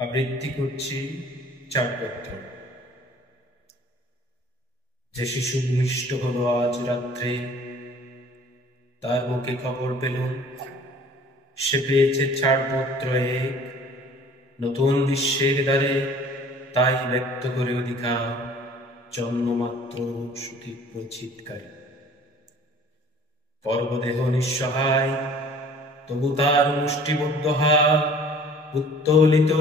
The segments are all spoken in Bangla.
আবৃত্তি করছি চারপত্র। যে শিশু ভূমিষ্ঠ হলো আজ রাত্রে, তার মুখে খবর পেলুম সে পেয়েছে ছাড়পত্র এক, নতুন বিশ্বের দ্বারে তাই ব্যক্ত করে অধিকার জন্মমাত্র সুতীব্র চিৎকারে। পর্বদেহ নিঃসহায়, তবু তার মুষ্টিবদ্ধ হাত উত্তোলিত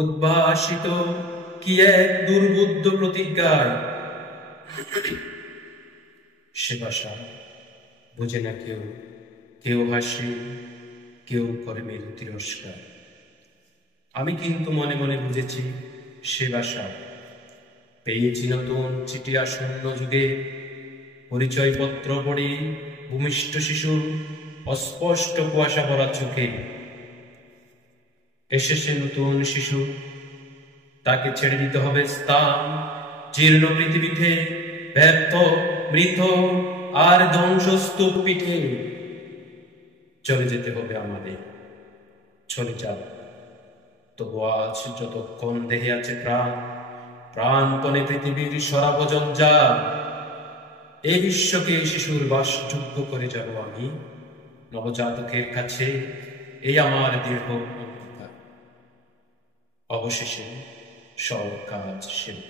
উদ্ভাসিত কি এক দুর্বুদ্ধ প্রতিজ্ঞায়। সে ভাষা বুঝে না কেউ, কেউ হাসে, কেউ করে মেরু তিরস্কার। আমি কিন্তু মনে মনে বুঝেছি সে ভাষা। পেয়েছি নতুন চিঠি আসন্ন যুগে, পরিচয়পত্র পড়ে ভূমিষ্ঠ শিশু অস্পষ্ট কুয়াশা ভরা চোখে। এসেছে নতুন শিশু, তাকে ছেড়ে দিতে হবে স্থান জীর্ণ পৃথিবীতে, ব্যর্থ মৃত আর ধ্বংসস্তূপ পিঠে। চলে যেতে হবে আমাদের, চলে যাব। তবু আজ যতক্ষণ দেহে আছে প্রাণ, প্রাণপণে পৃথিবীর সরাবজঞ্জা। এই বিশ্বকে শিশুর বাসযোগ্য করে যাব আমি, নবজাতকের কাছে এই আমার দৃঢ় অঙ্গীকার। অবশেষে সব কাজ শেষ,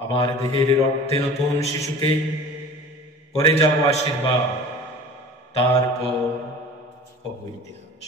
আমার দেহের রক্তে নতুন শিশুকে করে যাব আশীর্বাদ, তারপর হব ইতিহাস।